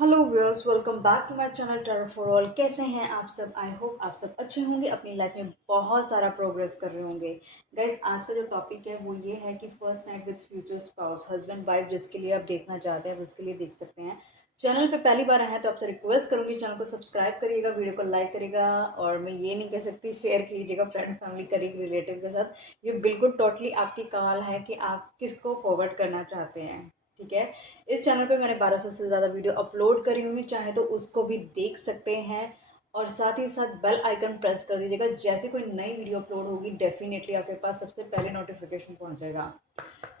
Hello viewers, welcome back to my channel टेरा for all. कैसे हैं आप सब? आई होप आप सब अच्छे होंगे, अपनी लाइफ में बहुत सारा प्रोग्रेस कर रहे होंगे। गाइस, आज का जो टॉपिक है वो ये है कि first night with future spouse, husband wife जिसके लिए आप देखना चाहते हैं उसके लिए देख सकते हैं। चैनल पे पहली बार आए हैं तो आपसे रिक्वेस्ट करूंगी चैनल को सब्सक्राइब करिएगा, वीडियो को लाइक करिएगा, और मैं ये नहीं कह सकती शेयर कीजिएगा फ्रेंड फैमिली करीब रिलेटिव के साथ। ये बिल्कुल टोटली आपकी कॉल है कि आप किसको फॉरवर्ड करना चाहते हैं। ठीक है। इस चैनल पे मैंने 1200 से ज़्यादा वीडियो अपलोड करी हुई, चाहे तो उसको भी देख सकते हैं। और साथ ही साथ बेल आइकन प्रेस कर दीजिएगा, जैसे कोई नई वीडियो अपलोड होगी डेफिनेटली आपके पास सबसे पहले नोटिफिकेशन पहुंचेगा।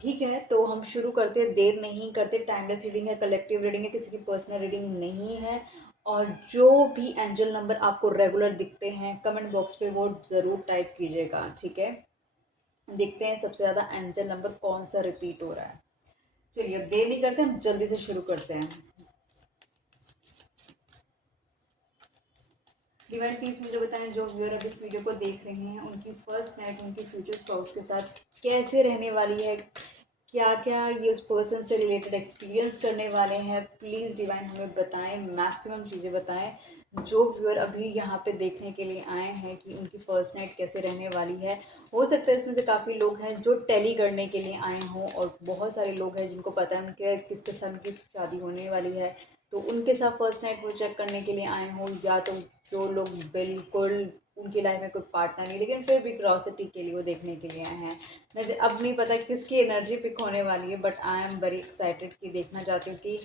ठीक है, तो हम शुरू करते हैं, देर नहीं करते। टाइमलेस रीडिंग है, कलेक्टिव रीडिंग है, किसी की पर्सनल रीडिंग नहीं है। और जो भी एंजल नंबर आपको रेगुलर दिखते हैं कमेंट बॉक्स पे वो ज़रूर टाइप कीजिएगा। ठीक है, देखते हैं सबसे ज़्यादा एंजल नंबर कौन सा रिपीट हो रहा है। चलिए, अब देर नहीं करते, हम जल्दी से शुरू करते हैं। डिवाइन प्लीज मुझे बताएं, जो व्यूअर अब इस वीडियो को देख रहे हैं उनकी फर्स्ट नाइट उनकी फ्यूचर स्पाउस के साथ कैसे रहने वाली है, क्या क्या ये उस पर्सन से रिलेटेड एक्सपीरियंस करने वाले हैं। प्लीज़ डिवाइन हमें बताएं, मैक्सिमम चीज़ें बताएं। जो व्यूअर अभी यहाँ पे देखने के लिए आए हैं कि उनकी फर्स्ट नाइट कैसे रहने वाली है, हो सकता है इसमें से काफ़ी लोग हैं जो टैली करने के लिए आए हों, और बहुत सारे लोग हैं जिनको पता है उनके किसके साथ उनकी शादी होने वाली है, तो उनके साथ फर्स्ट नाइट वो चेक करने के लिए आए हों। या तो जो लोग बिल्कुल उनकी लाइफ में कोई पार्टनर नहीं लेकिन फिर भी क्रोसिटी के लिए वो देखने के लिए आए हैं। मुझे अब नहीं पता किसकी एनर्जी पिक होने वाली है, but I am very excited कि देखना चाहती हूँ कि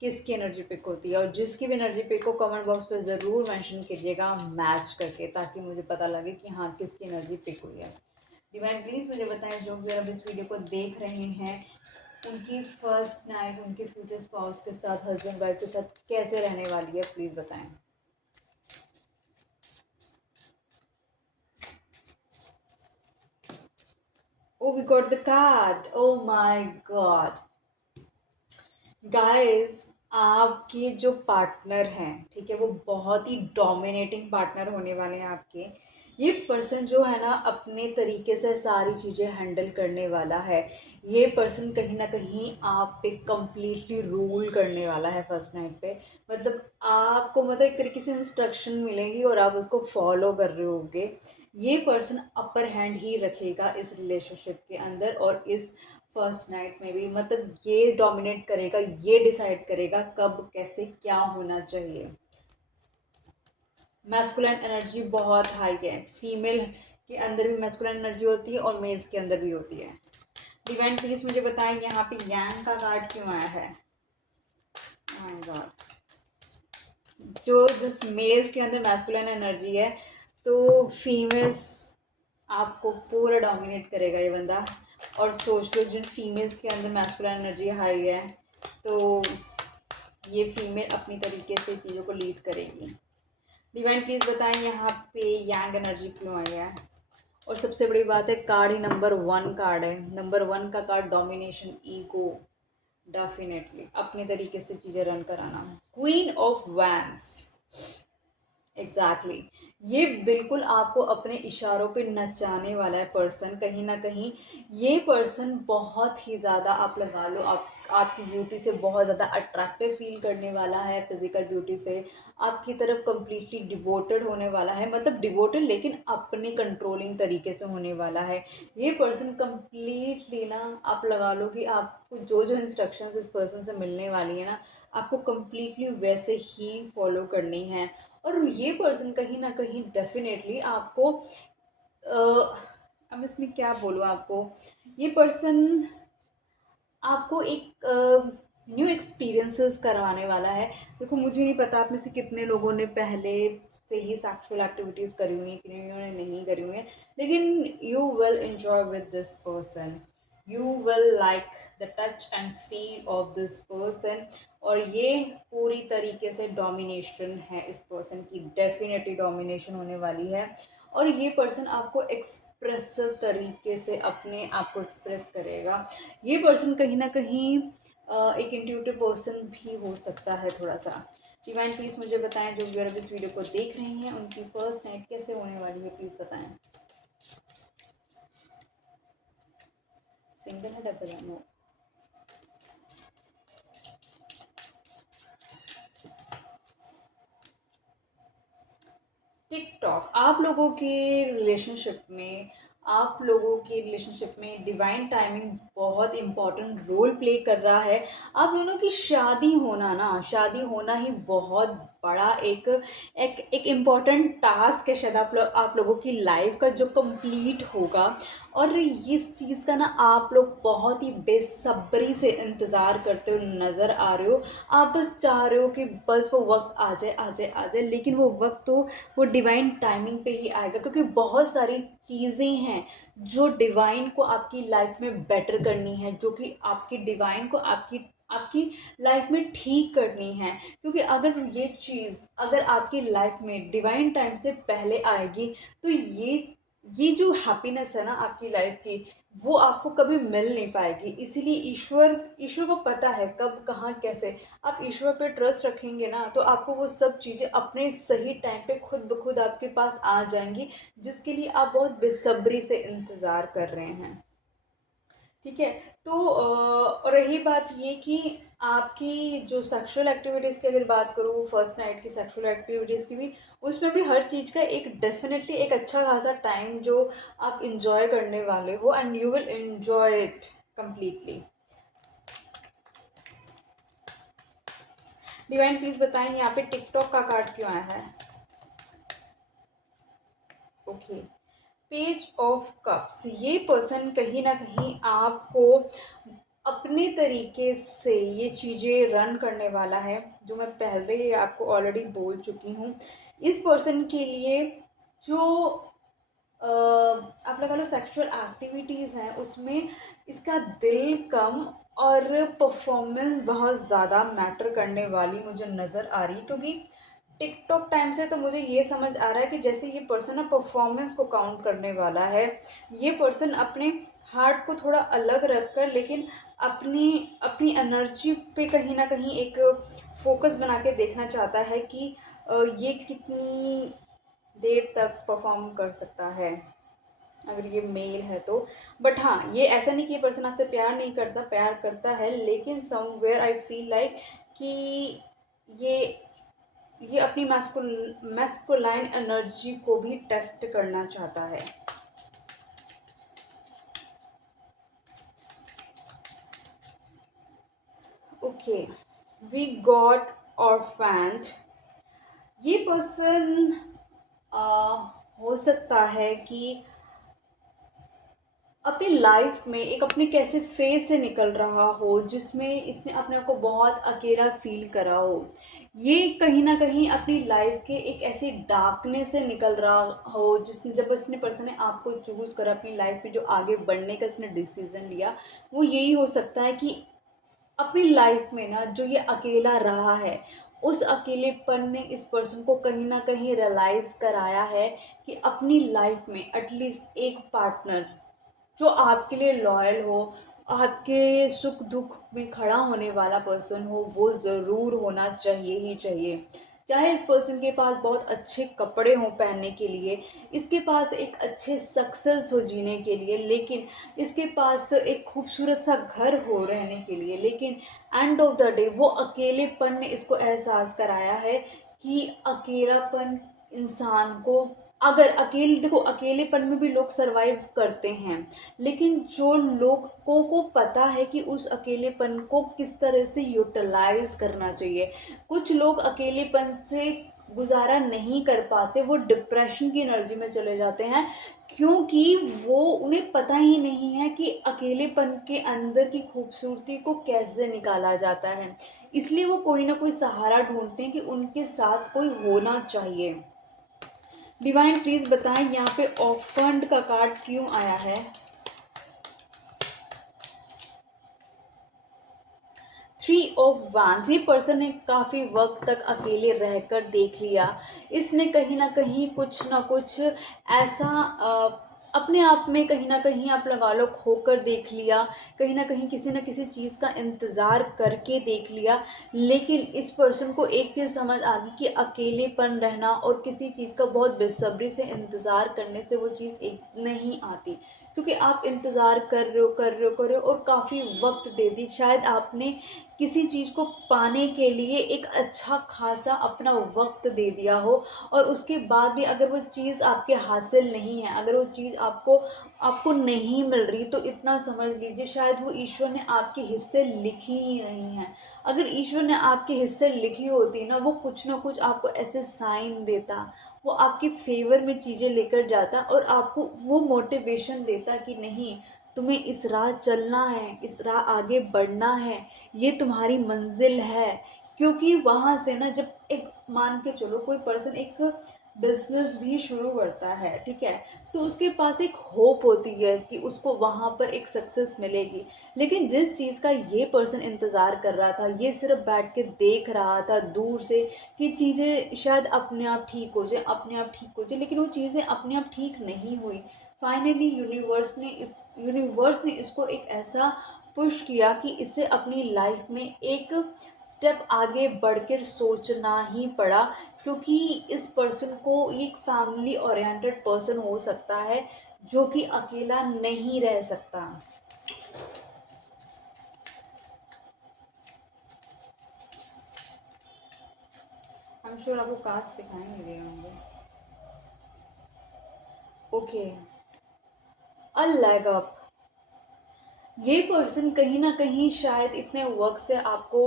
किसकी एनर्जी पिक होती है। और जिसकी भी एनर्जी पिक हो कमेंट बॉक्स पे ज़रूर मेंशन कीजिएगा मैच करके, ताकि मुझे पता लगे कि हाँ किसकी एनर्जी पिक हुई है। डिवाइन प्लीज़ मुझे बताएं, जो भी अब इस वीडियो को देख रहे हैं उनकी फर्स्ट नाइट उनके फ्यूचर स्पाउस के साथ, हस्बैंड वाइफ के साथ कैसे रहने वाली है, प्लीज़ बताएं। Oh, we got the card. Oh my God. Guys, आपके जो पार्टनर हैं, ठीक है, वो बहुत ही डोमिनेटिंग पार्टनर होने वाले हैं आपके। ये पर्सन जो है ना अपने तरीके से सारी चीज़ें हैंडल करने वाला है। ये पर्सन कहीं ना कहीं आप पे कंप्लीटली रूल करने वाला है फर्स्ट नाइट पे। मतलब आपको मतलब एक तरीके से इंस्ट्रक्शन मिलेगी और आप उसको फॉलो कर रहे होगे। ये पर्सन अपर हैंड ही रखेगा इस रिलेशनशिप के अंदर, और इस फर्स्ट नाइट में भी मतलब ये डोमिनेट करेगा, ये डिसाइड करेगा कब कैसे क्या होना चाहिए। मैस्कुलिन एनर्जी बहुत हाई है, फीमेल के अंदर भी मैस्कुलिन एनर्जी होती है और मेल्स के अंदर भी होती है। डिवाइन प्लीज मुझे बताएं, यहाँ पे यांग का कार्ड क्यों आया है? माय गॉड, जो जिस मेल्स के अंदर मैस्कुलिन एनर्जी है तो फीमेल्स आपको पूरा डोमिनेट करेगा ये बंदा। और सोच लो जिन फीमेल्स के अंदर मैस्कुलिन एनर्जी हाई है तो ये फीमेल अपनी तरीके से चीज़ों को लीड करेगी। डिवाइन प्लीज़ बताएं, यहाँ पे यांग एनर्जी क्यों आई है? और सबसे बड़ी बात है, कार्ड ही नंबर 1 कार्ड है। नंबर 1 का कार्ड डोमिनेशन, ईगो, डेफिनेटली अपने तरीके से चीज़ें रन कराना। क्वीन ऑफ वैंड्स, एग्जैक्टली ये बिल्कुल आपको अपने इशारों पे नचाने वाला है पर्सन। कहीं ना कहीं ये पर्सन बहुत ही ज़्यादा, आप लगा लो, आपकी ब्यूटी से बहुत ज़्यादा अट्रैक्टिव फील करने वाला है, फिजिकल ब्यूटी से आपकी तरफ कम्प्लीटली डिवोटेड होने वाला है। मतलब डिवोटेड लेकिन अपने कंट्रोलिंग तरीके से होने वाला है। ये पर्सन कम्प्लीटली ना, आप लगा लो कि आपको जो जो इंस्ट्रक्शंस इस पर्सन से मिलने वाली है ना, आपको कम्प्लीटली वैसे ही फॉलो करनी है। और ये पर्सन कहीं ना कहीं डेफिनेटली आपको अब इसमें क्या बोलूँ आपको, ये पर्सन आपको एक न्यू एक्सपीरियंसेस करवाने वाला है। देखो, मुझे नहीं पता आप में से कितने लोगों ने पहले से ही सेक्सुअल एक्टिविटीज़ करी हुई हैं, किन्होंने नहीं करी हुई हैं, लेकिन you will enjoy with this person. You will like the touch and feel of this person. और ये पूरी तरीके से डोमिनेशन है इस पर्सन की, डेफिनेटली डोमिनेशन होने वाली है। और ये पर्सन आपको एक्सप्रेसिव तरीके से अपने आप को एक्सप्रेस करेगा। ये पर्सन कहीं ना कहीं एक इंट्यूटिव पर्सन भी हो सकता है थोड़ा सा। डिवाइन प्लीज मुझे बताएं, जो व्यूअर इस वीडियो को देख रहे हैं उनकी फर्स्ट नाइट कैसे होने वाली है, प्लीज बताएं। सिंगल है, डबल है? नो। टिकटॉक आप लोगों के रिलेशनशिप में डिवाइन टाइमिंग बहुत इम्पोर्टेंट रोल प्ले कर रहा है। आप दोनों की शादी होना ही बहुत बड़ा एक इम्पॉर्टेंट टास्क है, शायद आप लोगों की लाइफ का जो कंप्लीट होगा। और इस चीज़ का ना आप लोग बहुत ही बेसब्री से इंतज़ार करते हुए नज़र आ रहे हो। आप बस चाह रहे हो कि बस वो वक्त आ जाए आ जाए आ जाए, लेकिन वो वक्त तो वो डिवाइन टाइमिंग पे ही आएगा, क्योंकि बहुत सारी चीज़ें हैं जो डिवाइन को आपकी लाइफ में बेटर करनी है, जो कि आपकी डिवाइन को आपकी आपकी लाइफ में ठीक करनी है। क्योंकि अगर ये चीज़ अगर आपकी लाइफ में डिवाइन टाइम से पहले आएगी, तो ये जो हैप्पीनेस है ना आपकी लाइफ की, वो आपको कभी मिल नहीं पाएगी। इसीलिए ईश्वर ईश्वर को पता है कब कहाँ कैसे। आप ईश्वर पे ट्रस्ट रखेंगे ना, तो आपको वो सब चीज़ें अपने सही टाइम पे खुद ब खुद आपके पास आ जाएंगी, जिसके लिए आप बहुत बेसब्री से इंतज़ार कर रहे हैं। ठीक है। तो और रही बात ये कि आपकी जो सेक्सुअल एक्टिविटीज़ की अगर बात करूँ, फर्स्ट नाइट की सेक्सुअल एक्टिविटीज़ की भी, उसमें भी हर चीज़ का एक डेफिनेटली एक अच्छा खासा टाइम जो आप इंजॉय करने वाले हो, and you will enjoy it completely. Divine please बताएं यहाँ पे टिकटॉक का कार्ड क्यों आया है। ओके। पेज ऑफ कप्स, ये पर्सन कहीं ना कहीं आपको अपने तरीके से ये चीज़ें रन करने वाला है, जो मैं पहले ही आपको ऑलरेडी बोल चुकी हूँ। इस पर्सन के लिए जो आप लगा लो सेक्सुअल एक्टिविटीज़ हैं, उसमें इसका दिल कम और परफॉर्मेंस बहुत ज़्यादा मैटर करने वाली मुझे नज़र आ रही, क्योंकि टिकटॉक टाइम से तो मुझे ये समझ आ रहा है कि जैसे ये पर्सन ना परफॉर्मेंस को काउंट करने वाला है। ये पर्सन अपने हार्ट को थोड़ा अलग रख कर, लेकिन अपनी अपनी एनर्जी पे कहीं ना कहीं एक फोकस बना के देखना चाहता है कि ये कितनी देर तक परफॉर्म कर सकता है, अगर ये मेल है तो। बट हाँ, ये ऐसा नहीं कि ये पर्सन आपसे प्यार नहीं करता, प्यार करता है, लेकिन समवेयर आई फील लाइक कि ये ये अपनी मैस्कुलाइन एनर्जी को भी टेस्ट करना चाहता है। Okay, we got orphaned. ये पर्सन हो सकता है कि अपनी लाइफ में एक अपने कैसे फेज से निकल रहा हो, जिसमें इसने अपने आप को बहुत अकेला फील करा हो। ये कहीं ना कहीं अपनी लाइफ के एक ऐसी डार्कनेस से निकल रहा हो, जिसने जब इसने पर्सन ने आपको चूज करा अपनी लाइफ में, जो आगे बढ़ने का इसने डिसीजन लिया, वो यही हो सकता है कि अपनी लाइफ में ना जो ये अकेला रहा है, उस अकेलेपन ने इस पर्सन को कहीं ना कहीं रियलाइज कराया है कि अपनी लाइफ में एटलीस्ट एक पार्टनर जो आपके लिए लॉयल हो, आपके सुख दुख में खड़ा होने वाला पर्सन हो, वो ज़रूर होना चाहिए ही चाहिए। चाहे इस पर्सन के पास बहुत अच्छे कपड़े हों पहनने के लिए, इसके पास एक अच्छे सक्सेस हो जीने के लिए, लेकिन इसके पास एक खूबसूरत सा घर हो रहने के लिए, लेकिन एंड ऑफ द डे वो अकेलेपन ने इसको एहसास कराया है कि अकेलापन इंसान को, अगर देखो अकेलेपन में भी लोग सरवाइव करते हैं, लेकिन जो लोगों को पता है कि उस अकेलेपन को किस तरह से यूटिलाइज करना चाहिए। कुछ लोग अकेलेपन से गुजारा नहीं कर पाते, वो डिप्रेशन की एनर्जी में चले जाते हैं, क्योंकि वो उन्हें पता ही नहीं है कि अकेलेपन के अंदर की खूबसूरती को कैसे निकाला जाता है। इसलिए वो कोई ना कोई सहारा ढूंढते हैं कि उनके साथ कोई होना चाहिए। डिवाइन प्लीज बताएं यहाँ पे ऑफर्ड का कार्ड क्यों आया है। थ्री ऑफ वांस, ये पर्सन ने काफ़ी वक्त तक अकेले रहकर देख लिया। इसने कहीं ना कहीं कुछ ना कुछ ऐसा अपने आप में कहीं ना कहीं आप लगा लो खोकर देख लिया, कहीं ना कहीं किसी न किसी चीज़ का इंतज़ार करके देख लिया। लेकिन इस पर्सन को एक चीज़ समझ आ गई कि अकेलेपन रहना और किसी चीज़ का बहुत बेसब्री से इंतज़ार करने से वो चीज़ एक नहीं आती, क्योंकि आप इंतज़ार कर रहे हो और काफ़ी वक्त दे दी, शायद आपने किसी चीज़ को पाने के लिए एक अच्छा खासा अपना वक्त दे दिया हो, और उसके बाद भी अगर वो चीज़ आपके हासिल नहीं है, अगर वो चीज़ आपको आपको नहीं मिल रही, तो इतना समझ लीजिए शायद वो ईश्वर ने आपके हिस्से लिखी ही नहीं है। अगर ईश्वर ने आपके हिस्से लिखी होती ना, वो कुछ ना कुछ आपको ऐसे साइन देता, वो आपके फेवर में चीज़ें लेकर जाता और आपको वो मोटिवेशन देता कि नहीं, तुम्हें इस राह चलना है, इस राह आगे बढ़ना है, ये तुम्हारी मंजिल है। क्योंकि वहाँ से ना, जब एक मान के चलो कोई पर्सन एक बिजनेस भी शुरू करता है, ठीक है, तो उसके पास एक होप होती है कि उसको वहाँ पर एक सक्सेस मिलेगी। लेकिन जिस चीज़ का ये पर्सन इंतज़ार कर रहा था, ये सिर्फ बैठ के देख रहा था दूर से कि चीज़ें शायद अपने आप ठीक हो जाए, अपने आप ठीक हो जाए, लेकिन वो चीज़ें अपने आप ठीक नहीं हुई। फाइनली यूनिवर्स ने इसको एक ऐसा पुश किया कि इसे अपनी लाइफ में एक स्टेप आगे बढ़कर सोचना ही पड़ा, क्योंकि इस पर्सन को एक फैमिली ओरिएंटेड पर्सन हो सकता है जो कि अकेला नहीं रह सकता। हम श्योर आपको कास्ट दिखाई नहीं दे होंगे। ओके, अ लेग अप, ये पर्सन कहीं ना कहीं शायद इतने वक्त से आपको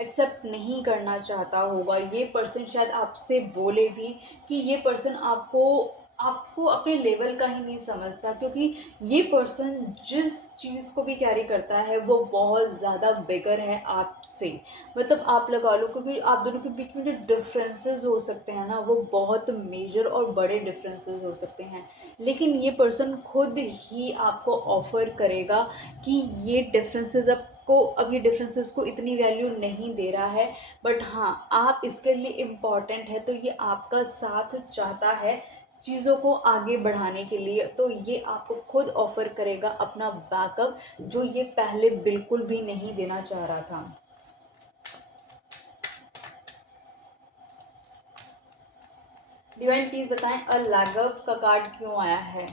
एक्सेप्ट नहीं करना चाहता होगा। ये पर्सन शायद आपसे बोले भी कि ये पर्सन आपको आपको अपने लेवल का ही नहीं समझता, क्योंकि ये पर्सन जिस चीज़ को भी कैरी करता है वो बहुत ज़्यादा बिगर है आपसे। मतलब आप लगा लो, क्योंकि आप दोनों के बीच में जो डिफरेंसेस हो सकते हैं ना, वो बहुत मेजर और बड़े डिफरेंसेस हो सकते हैं। लेकिन ये पर्सन खुद ही आपको ऑफर करेगा कि ये डिफरेंसेस अब ये डिफरेंसेस को इतनी वैल्यू नहीं दे रहा है, बट हाँ, आप इसके लिए इम्पॉर्टेंट है, तो ये आपका साथ चाहता है चीज़ों को आगे बढ़ाने के लिए। तो ये आपको खुद ऑफर करेगा अपना बैकअप, जो ये पहले बिल्कुल भी नहीं देना चाह रहा था। डिवाइन प्लीज बताएं, अ लागव का कार्ड क्यों आया है।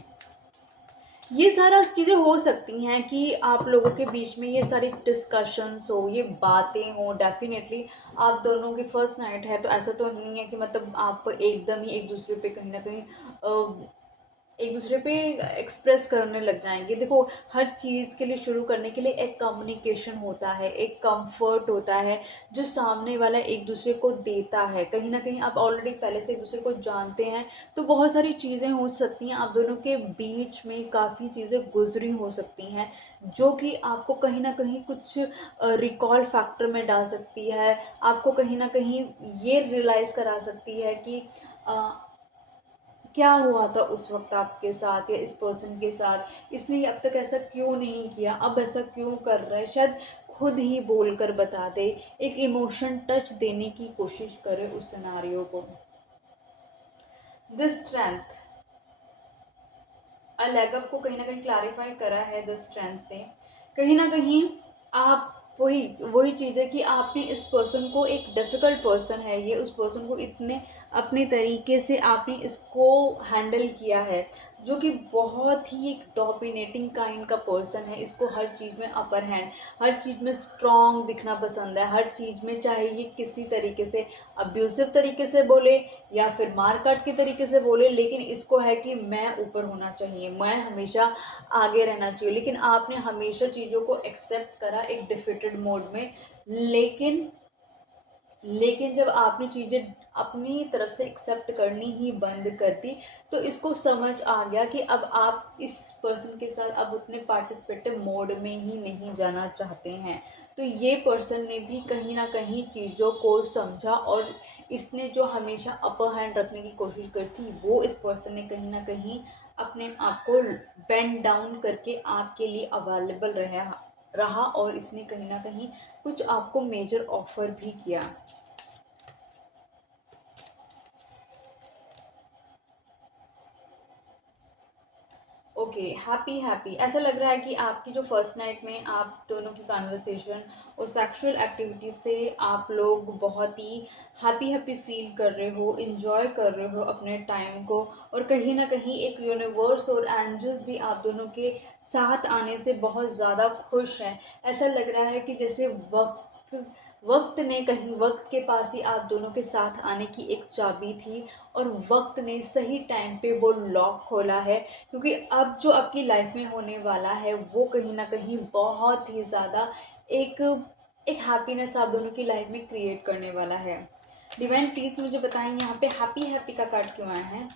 ये सारा चीज़ें हो सकती हैं कि आप लोगों के बीच में ये सारी डिस्कशंस हो, ये बातें हो। डेफिनेटली आप दोनों की फर्स्ट नाइट है, तो ऐसा तो नहीं है कि मतलब आप एकदम ही एक दूसरे पे कहीं ना कहीं एक दूसरे पे एक्सप्रेस करने लग जाएंगे। देखो, हर चीज़ के लिए शुरू करने के लिए एक कम्युनिकेशन होता है, एक कंफर्ट होता है जो सामने वाला एक दूसरे को देता है। कहीं ना कहीं आप ऑलरेडी पहले से एक दूसरे को जानते हैं, तो बहुत सारी चीज़ें हो सकती हैं, आप दोनों के बीच में काफ़ी चीज़ें गुजरी हो सकती हैं, जो कि आपको कहीं ना कहीं कुछ रिकॉल फैक्टर में डाल सकती है। आपको कहीं ना कहीं ये रियलाइज़ करा सकती है कि क्या हुआ था उस वक्त आपके साथ या इस पर्सन के साथ, इसने अब तक ऐसा क्यों नहीं किया, अब ऐसा क्यों कर रहा है। शायद खुद ही बोलकर बता दे, एक इमोशन टच देने की कोशिश करे उस सिनारियो को। दिस स्ट्रेंथ, लेगअप को कहीं ना कहीं क्लैरिफाई करा है द स्ट्रेंथ ने। कहीं ना कहीं आप वही वही चीज़ है कि आपने इस पर्सन को, एक डिफ़िकल्ट पर्सन है ये, उस पर्सन को इतने अपने तरीके से आपने इसको हैंडल किया है, जो कि बहुत ही एक डोमिनेटिंग काइंड का पर्सन है। इसको हर चीज़ में अपर हैंड, हर चीज़ में स्ट्रॉन्ग दिखना पसंद है, हर चीज़ में चाहे ये किसी तरीके से अब्यूसिव तरीके से बोले या फिर मार काट के तरीके से बोले, लेकिन इसको है कि मैं ऊपर होना चाहिए, मैं हमेशा आगे रहना चाहिए। लेकिन आपने हमेशा चीज़ों को एक्सेप्ट करा एक डिफिटेड मोड में। लेकिन लेकिन जब आपने चीज़ें अपनी तरफ से एक्सेप्ट करनी ही बंद कर दी, तो इसको समझ आ गया कि अब आप इस पर्सन के साथ अब उतने पार्टिसिपेटिव मोड में ही नहीं जाना चाहते हैं। तो ये पर्सन ने भी कहीं ना कहीं चीज़ों को समझा, और इसने जो हमेशा अपर हैंड रखने की कोशिश करी थी, वो इस पर्सन ने कहीं ना कहीं अपने आप को बेंड डाउन करके आपके लिए अवेलेबल रहा, और इसने कहीं ना कहीं कुछ आपको मेजर ऑफर भी किया। ओके, हैप्पी हैप्पी ऐसा लग रहा है कि आपकी जो फर्स्ट नाइट में आप दोनों की कन्वर्सेशन और सेक्सुअल एक्टिविटी से आप लोग बहुत ही हैप्पी हैप्पी फील कर रहे हो, इंजॉय कर रहे हो अपने टाइम को। और कहीं ना कहीं एक यूनिवर्स और एंजल्स भी आप दोनों के साथ आने से बहुत ज़्यादा खुश हैं। ऐसा लग रहा है कि जैसे वक्त वक्त ने कहीं वक्त के पास ही आप दोनों के साथ आने की एक चाबी थी, और वक्त ने सही टाइम पे वो लॉक खोला है। क्योंकि अब जो आपकी लाइफ में होने वाला है वो कहीं ना कहीं बहुत ही ज़्यादा एक एक हैप्पीनेस आप दोनों की लाइफ में क्रिएट करने वाला है। डिवाइन प्लीज़ मुझे बताएं यहाँ पे हैप्पी हैप्पी का कार्ड क्यों आया है।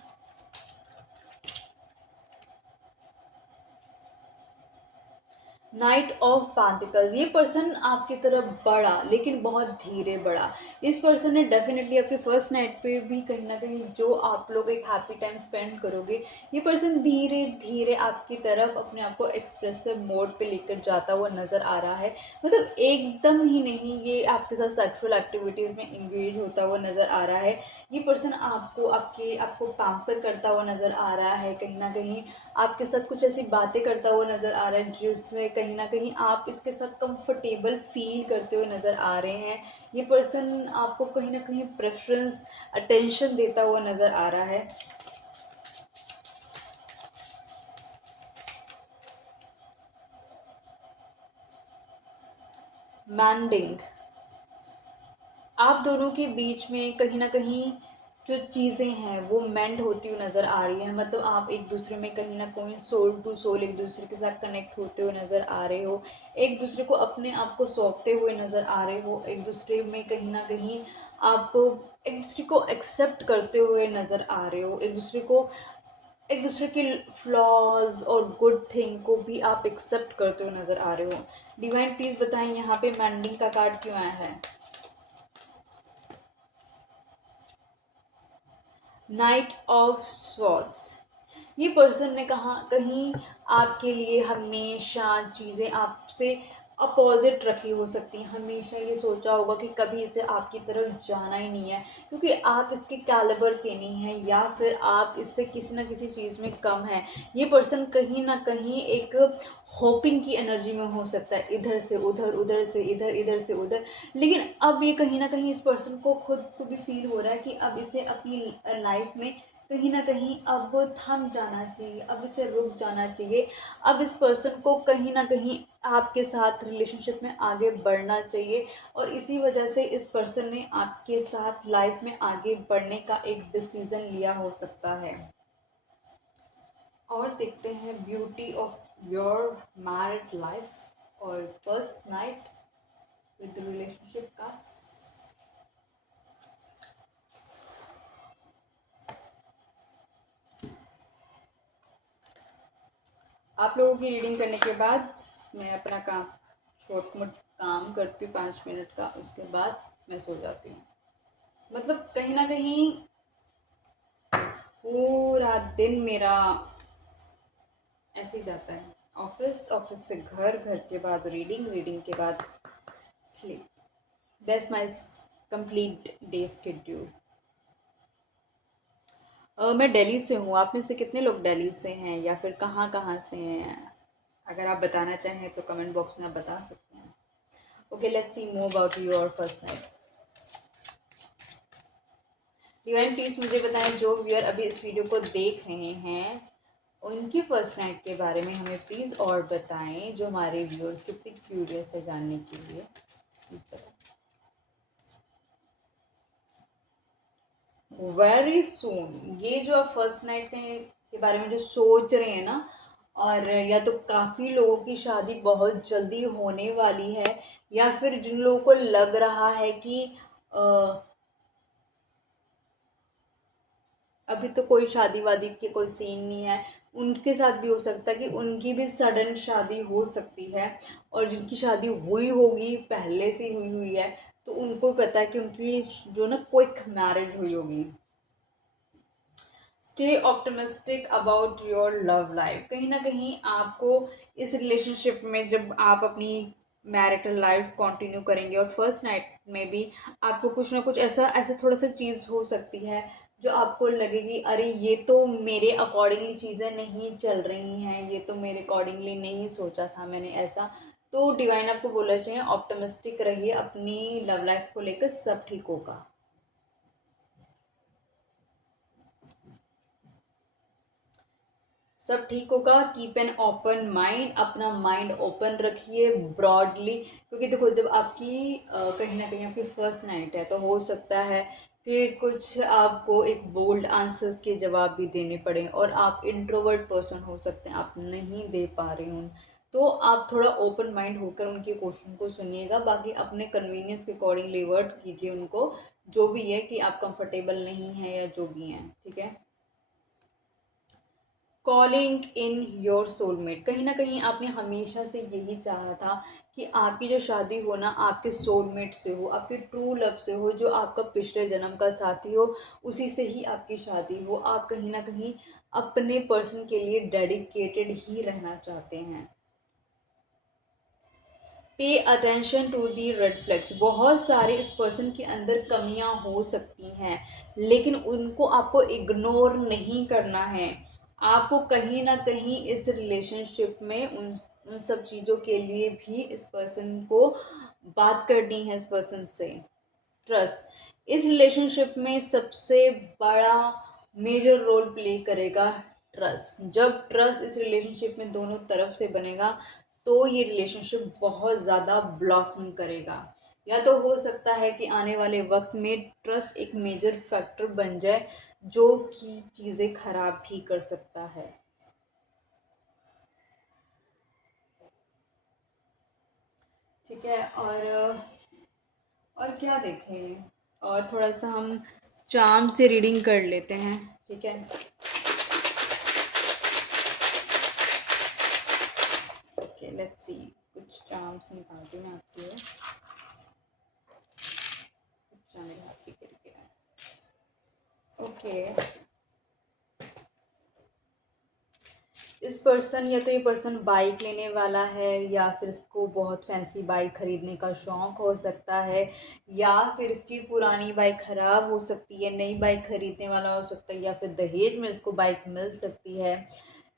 नाइट ऑफ पेंटिकल्स, ये पर्सन आपकी तरफ बढ़ा लेकिन बहुत धीरे बढ़ा। इस पर्सन ने डेफिनेटली आपके फर्स्ट नाइट पे भी कहीं ना कहीं जो आप लोग एक हैप्पी टाइम स्पेंड करोगे, ये पर्सन धीरे धीरे आपकी तरफ अपने आप को एक्सप्रेसिव मोड पे लेकर जाता हुआ नज़र आ रहा है। मतलब एकदम ही नहीं, ये आपके साथ सेक्सुअल एक्टिविटीज़ में इंगेज होता हुआ नज़र आ रहा है। ये पर्सन आपको पैम्पर करता हुआ नज़र आ रहा है। कहीं ना कहीं आपके साथ कुछ ऐसी बातें करता हुआ नज़र आ रहा है जिससे कहीं ना कहीं आप इसके साथ कंफर्टेबल फील करते हुए नज़र आ रहे हैं। ये पर्सन आपको कहीं ना कहीं प्रेफरेंस, अटेंशन देता हुआ नज़र आ रहा है। मैंडिंग, आप दोनों के बीच में कहीं ना कहीं जो चीज़ें हैं वो मेंड होती हुई नज़र आ रही हैं। मतलब आप एक दूसरे में कहीं ना कहीं सोल टू सोल एक दूसरे के साथ कनेक्ट होते हुए नज़र आ रहे हो। एक दूसरे को अपने आप को सौंपते हुए नज़र आ रहे हो। एक दूसरे में कहीं ना कहीं आप एक दूसरे को एक्सेप्ट करते हुए नज़र आ रहे हो। एक दूसरे के फ्लॉज और गुड थिंग को भी आप एक्सेप्ट करते हुए नज़र आ रहे हो। डिवाइन प्लीज़ बताएं यहाँ पे मेंडिंग का कार्ड क्यों आया है। नाइट ऑफ स्वॉर्ड्स, ये पर्सन ने कहा कहीं आपके लिए हमेशा चीज़ें आपसे अपोजिट रखी हो सकती हैं। हमेशा ये सोचा होगा कि कभी इसे आपकी तरफ जाना ही नहीं है, क्योंकि आप इसके कैलिबर के नहीं हैं, या फिर आप इससे किसी ना किसी चीज़ में कम है। ये पर्सन कहीं ना कहीं एक होपिंग की एनर्जी में हो सकता है, इधर से उधर, उधर से इधर, इधर से उधर। लेकिन अब ये कहीं ना कहीं इस पर्सन को खुद को भी फील हो रहा है कि अब इसे अपनी लाइफ में कहीं ना कहीं अब थम जाना चाहिए, अब इसे रुक जाना चाहिए। अब इस पर्सन को कहीं ना कहीं आपके साथ रिलेशनशिप में आगे बढ़ना चाहिए, और इसी वजह से इस पर्सन ने आपके साथ लाइफ में आगे बढ़ने का एक डिसीजन लिया हो सकता है। और देखते हैं beauty of your married life और first night with relationship cards. आप लोगों की रीडिंग करने के बाद मैं अपना काम, छोट मोट काम करती हूँ 5 मिनट का, उसके बाद मैं सो जाती हूँ। मतलब कहीं ना कहीं पूरा दिन मेरा ऐसे ही जाता है। ऑफिस, ऑफिस से घर, घर के बाद रीडिंग, रीडिंग के बाद sleep. That's my complete day schedule. मैं दिल्ली से हूँ। आप में से कितने लोग दिल्ली से हैं या फिर कहाँ कहाँ से हैं? अगर आप बताना चाहें तो कमेंट बॉक्स में आप बता सकते हैं। Okay, let's see move about your first night. Divine please मुझे बताएं, जो व्यूअर अभी इस वीडियो को देख रहे हैं उनकी फर्स्ट नाइट के बारे में हमें प्लीज़ और बताएं। जो हमारे व्यूअर्स कितने क्यूरियस है जानने के लिए, प्लीज़ बताएं। वेरी सून, ये जो आप फर्स्ट नाइट के बारे में जो सोच रहे हैं ना, और या तो काफ़ी लोगों की शादी बहुत जल्दी होने वाली है, या फिर जिन लोगों को लग रहा है कि अभी तो कोई शादी वादी के कोई सीन नहीं है, उनके साथ भी हो सकता है कि उनकी भी सडन शादी हो सकती है। और जिनकी शादी हुई होगी, पहले से हुई हुई है, तो उनको पता है कि उनकी जो ना क्विक मैरिज हुई होगी। Stay optimistic about your love life. कहीं ना कहीं आपको इस रिलेशनशिप में जब आप अपनी मैरिटल लाइफ कंटिन्यू करेंगे, और फर्स्ट नाइट में भी आपको कुछ ना कुछ ऐसा ऐसा थोड़ा सा चीज़ हो सकती है जो आपको लगेगी, अरे ये तो मेरे अकॉर्डिंगली चीज़ें नहीं चल रही हैं, ये तो मेरे अकॉर्डिंगली नहीं सोचा था मैंने ऐसा। तो डिवाइन आपको बोलना चाहिए ऑप्टिमिस्टिक रहिए, अपनी लव लाइफ को लेकर सब ठीक होगा। सब ठीक होगा। कीप एन ओपन माइंड, अपना माइंड ओपन रखिए ब्रॉडली, क्योंकि देखो जब आपकी कहीं ना कहीं आपकी फर्स्ट नाइट है तो हो सकता है कि कुछ आपको एक बोल्ड आंसर्स के जवाब भी देने पड़े, और आप इंट्रोवर्ट पर्सन हो सकते हैं, आप नहीं दे पा रहे हो, तो आप थोड़ा ओपन माइंड होकर उनके क्वेश्चन को सुनिएगा, बाकी अपने कन्वीनियंस के अकॉर्डिंग रिवर्ट कीजिए उनको, जो भी है कि आप कंफर्टेबल नहीं है या जो भी हैं, ठीक है। कॉलिंग इन योर सोलमेट, कहीं ना कहीं आपने हमेशा से यही चाहा था कि आपकी जो शादी हो ना आपके सोलमेट से हो, आपके ट्रू लव से हो, जो आपका पिछले जन्म का साथी हो, उसी से ही आपकी शादी हो। आप कहीं ना कहीं अपने पर्सन के लिए डेडिकेटेड ही रहना चाहते हैं। Pay attention to the red flags, बहुत सारे इस पर्सन के अंदर कमियां हो सकती हैं, लेकिन उनको आपको इग्नोर नहीं करना है। आपको कहीं ना कहीं इस रिलेशनशिप में उन उन सब चीज़ों के लिए भी इस पर्सन को बात करनी है, इस पर्सन से। ट्रस्ट, इस रिलेशनशिप में सबसे बड़ा मेजर रोल प्ले करेगा ट्रस्ट। जब ट्रस्ट इस रिलेशनशिप में दोनों तरफ से बनेगा तो ये रिलेशनशिप बहुत ज़्यादा ब्लॉसम करेगा। या तो हो सकता है कि आने वाले वक्त में ट्रस्ट एक मेजर फैक्टर बन जाए जो कि चीज़ें खराब भी कर सकता है, ठीक है। और क्या देखें, और थोड़ा सा हम चार्म से रीडिंग कर लेते हैं, ठीक है। ओके लेट्स सी, कुछ चार्म्स निकालती हूँ मैं आपके लिए। अच्छा मेरे हाथ की गिर गया। ओके, इस पर्सन, या तो ये पर्सन बाइक लेने वाला है, या फिर इसको बहुत फैंसी बाइक खरीदने का शौक हो सकता है, या फिर इसकी पुरानी बाइक खराब हो सकती है, नई बाइक खरीदने वाला हो सकता है, या फिर दहेज में इसको बाइक मिल सकती है।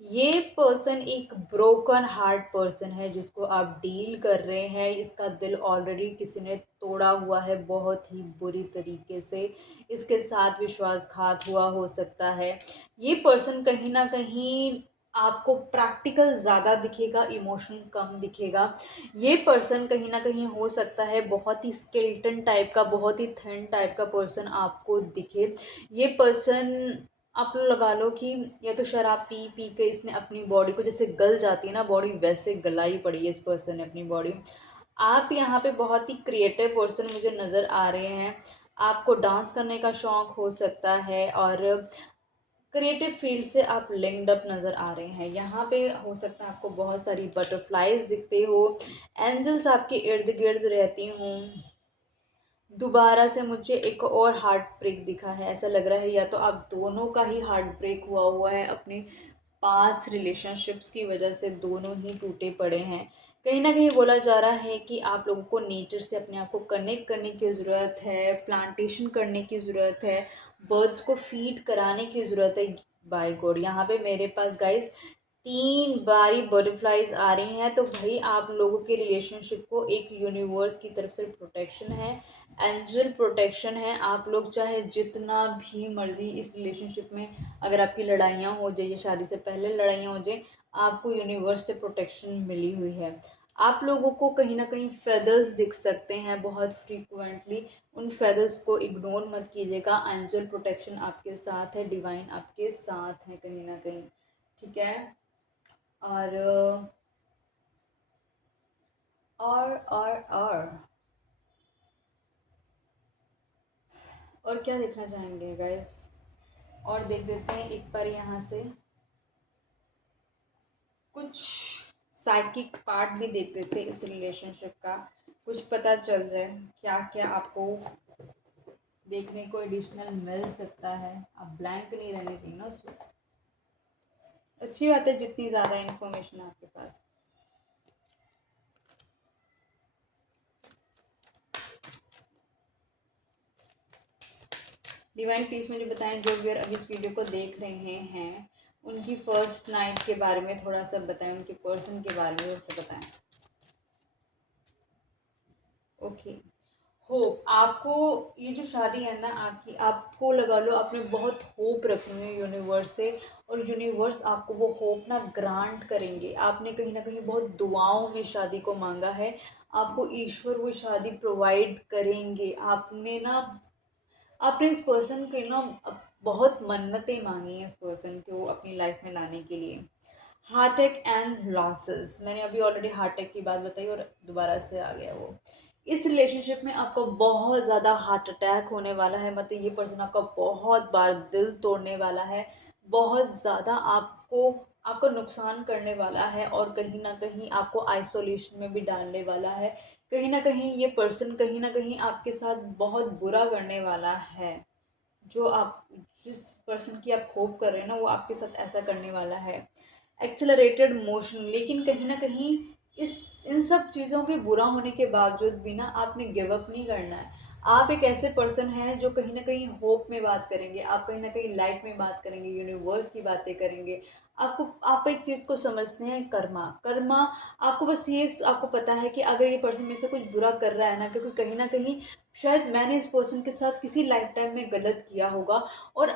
ये पर्सन एक ब्रोकन हार्ट पर्सन है जिसको आप डील कर रहे हैं। इसका दिल ऑलरेडी किसी ने तोड़ा हुआ है बहुत ही बुरी तरीके से, इसके साथ विश्वासघात हुआ हो सकता है। ये पर्सन कहीं ना कहीं आपको प्रैक्टिकल ज़्यादा दिखेगा, इमोशन कम दिखेगा। ये पर्सन कहीं ना कहीं हो सकता है बहुत ही स्केल्टन टाइप का, बहुत ही थिन टाइप का पर्सन आपको दिखे। ये पर्सन आप लोग लगा लो कि या तो शराब पी पी के इसने अपनी बॉडी को, जैसे गल जाती है ना बॉडी, वैसे गलाई पड़ी है इस पर्सन ने अपनी बॉडी। आप यहाँ पे बहुत ही क्रिएटिव पर्सन मुझे नज़र आ रहे हैं। आपको डांस करने का शौक हो सकता है, और क्रिएटिव फील्ड से आप लिंक्ड अप नज़र आ रहे हैं। यहाँ पे हो सकता है आपको बहुत सारी बटरफ्लाइज दिखते हो, एंजल्स आपके इर्द गिर्द रहती हूँ। दोबारा से मुझे एक और हार्ट ब्रेक दिखा है, ऐसा लग रहा है या तो आप दोनों का ही हार्ट ब्रेक हुआ हुआ है, अपने पास रिलेशनशिप्स की वजह से दोनों ही टूटे पड़े हैं। कहीं ना कहीं बोला जा रहा है कि आप लोगों को नेचर से अपने आप को कनेक्ट करने की ज़रूरत है, प्लांटेशन करने की ज़रूरत है, बर्ड्स को फीड कराने की ज़रूरत है। बाय गॉड, यहाँ पे मेरे पास गाइस 3 बारी बटरफ्लाइज आ रही हैं, तो भाई आप लोगों के रिलेशनशिप को एक यूनिवर्स की तरफ से प्रोटेक्शन है, एंजल प्रोटेक्शन है। आप लोग चाहे जितना भी मर्जी इस रिलेशनशिप में, अगर आपकी लड़ाइयाँ हो जाए या शादी से पहले लड़ाइयाँ हो जाए, आपको यूनिवर्स से प्रोटेक्शन मिली हुई है। आप लोगों को कहीं ना कहीं फेदर्स दिख सकते हैं बहुत फ्रीक्वेंटली, उन फेदर्स को इग्नोर मत कीजिएगा। एंजल प्रोटेक्शन आपके साथ है, डिवाइन आपके साथ है कहीं ना कहीं, ठीक है। और और और क्या देखना चाहेंगे गाइस, और देख देते हैं एक बार यहाँ से कुछ साइकिक पार्ट भी देख देते हैं इस रिलेशनशिप का, कुछ पता चल जाए क्या क्या आपको देखने को एडिशनल मिल सकता है। आप ब्लैंक नहीं रहने चाहिए ना उसमें। अच्छी बात है जितनी ज़्यादा इन्फॉर्मेशन आपके पास। डिवाइन प्लीज मुझे बताएं, जो व्यूअर अभी इस वीडियो को देख रहे हैं उनकी फर्स्ट नाइट के बारे में थोड़ा सा बताएं, उनके पर्सन के बारे में थोड़ा सा बताएं। ओके, होप आपको ये जो शादी है ना आपकी, आपको लगा लो आपने बहुत होप रखी हुई है यूनिवर्स से, और यूनिवर्स आपको वो होप ना ग्रांट करेंगे। आपने कहीं ना कहीं बहुत दुआओं में शादी को मांगा है, आपको ईश्वर वो शादी प्रोवाइड करेंगे। आपने इस पर्सन के ना बहुत मन्नतें मांगी हैं इस पर्सन को अपनी लाइफ में लाने के लिए। हार्ट अटैक एंड लॉसेस, मैंने अभी ऑलरेडी हार्ट अटैक की बात बताई और दोबारा से आ गया वो। इस रिलेशनशिप में आपका बहुत ज़्यादा हार्ट अटैक होने वाला है, मतलब ये पर्सन आपका बहुत बार दिल तोड़ने वाला है, बहुत ज़्यादा आपको आपको नुकसान करने वाला है, और कहीं ना कहीं आपको आइसोलेशन में भी डालने वाला है। कहीं ना कहीं ये पर्सन कहीं ना कहीं आपके साथ बहुत बुरा करने वाला है। जो आप जिस पर्सन की आप होप कर रहे हैं ना वो आपके साथ ऐसा करने वाला है। एक्सेलरेटेड मोशन, लेकिन कहीं ना कहीं इस इन सब चीज़ों के बुरा होने के बावजूद भी ना आपने गिव अप नहीं करना है। आप एक ऐसे पर्सन हैं जो कहीं ना कहीं होप में बात करेंगे, आप कहीं ना कहीं लाइफ में बात करेंगे, यूनिवर्स की बातें करेंगे। आप एक चीज़ को समझते हैं, कर्मा। कर्मा आपको बस ये आपको पता है कि अगर ये पर्सन मेरे से कुछ बुरा कर रहा है ना, क्योंकि कहीं ना कहीं शायद मैंने इस पर्सन के साथ किसी लाइफ टाइम में गलत किया होगा, और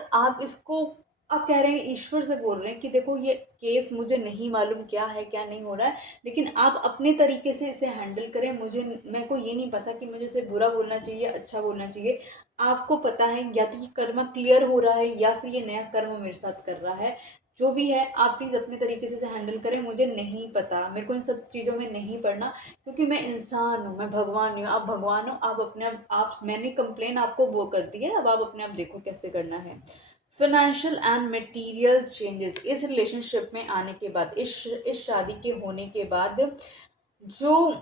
आप कह रहे हैं, ईश्वर से बोल रहे हैं कि देखो ये केस मुझे नहीं मालूम क्या है क्या नहीं हो रहा है, लेकिन आप अपने तरीके से इसे हैंडल करें। मेरे को ये नहीं पता कि मुझे इसे बुरा बोलना चाहिए अच्छा बोलना चाहिए। आपको पता है या तो ये कर्म क्लियर हो रहा है या फिर ये नया कर्म मेरे साथ कर रहा है। जो भी है आप प्लीज़ अपने तरीके से इसे हैंडल करें। मुझे नहीं पता, मेरे को इन सब चीज़ों में नहीं पड़ना, क्योंकि मैं इंसान हूँ, मैं भगवान नहीं हूँ। आप भगवान हो, आप अपने आप मैंने कंप्लेन आपको वो कर दी है, अब आप अपने आप देखो कैसे करना है। फाइनेंशियल एंड मटेरियल चेंजेस इस रिलेशनशिप में आने के बाद, इस शादी के होने के बाद, जो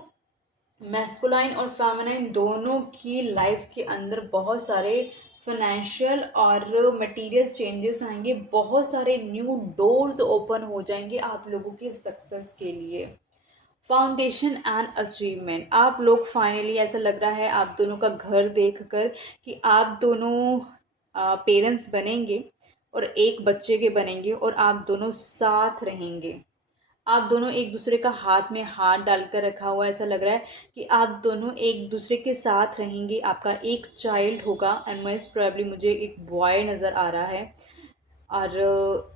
मैस्कुलाइन और फेमिनाइन दोनों की लाइफ के अंदर बहुत सारे फाइनेंशियल और मटेरियल चेंजेस आएंगे, बहुत सारे न्यू डोर्स ओपन हो जाएंगे आप लोगों के सक्सेस के लिए। फाउंडेशन एंड अचीवमेंट, आप लोग फाइनली ऐसा लग रहा है आप दोनों का घर देखकर कि आप दोनों पेरेंट्स बनेंगे और एक बच्चे के बनेंगे, और आप दोनों साथ रहेंगे। आप दोनों एक दूसरे का हाथ में हाथ डालकर रखा हुआ, ऐसा लग रहा है कि आप दोनों एक दूसरे के साथ रहेंगे। आपका एक चाइल्ड होगा, एंड मोस्ट प्रोबेबली मुझे एक बॉय नज़र आ रहा है। और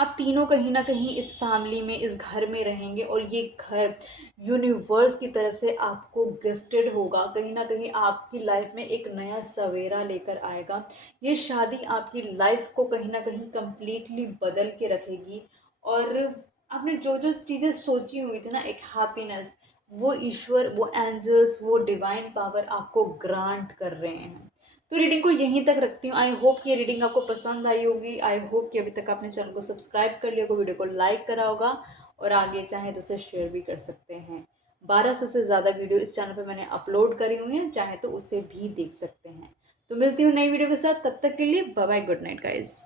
आप तीनों कहीं ना कहीं इस फैमिली में, इस घर में रहेंगे, और ये घर यूनिवर्स की तरफ से आपको गिफ्टेड होगा। कहीं ना कहीं आपकी लाइफ में एक नया सवेरा लेकर आएगा। ये शादी आपकी लाइफ को कहीं ना कहीं कंप्लीटली बदल के रखेगी, और आपने जो जो चीज़ें सोची हुई थी ना, एक हैप्पीनेस, वो ईश्वर, वो एंजल्स, वो डिवाइन पावर आपको ग्रांट कर रहे हैं। तो रीडिंग को यहीं तक रखती हूँ। आई होप कि ये रीडिंग आपको पसंद आई होगी। आई होप कि अभी तक आपने चैनल को सब्सक्राइब कर लिया होगा, वीडियो को लाइक करा होगा, और आगे चाहे तो उसे शेयर भी कर सकते हैं। 1200 से ज़्यादा वीडियो इस चैनल पर मैंने अपलोड करी हुई हैं, चाहे तो उसे भी देख सकते हैं। तो मिलती हूँ नई वीडियो के साथ, तब तक के लिए bye bye, good night guys.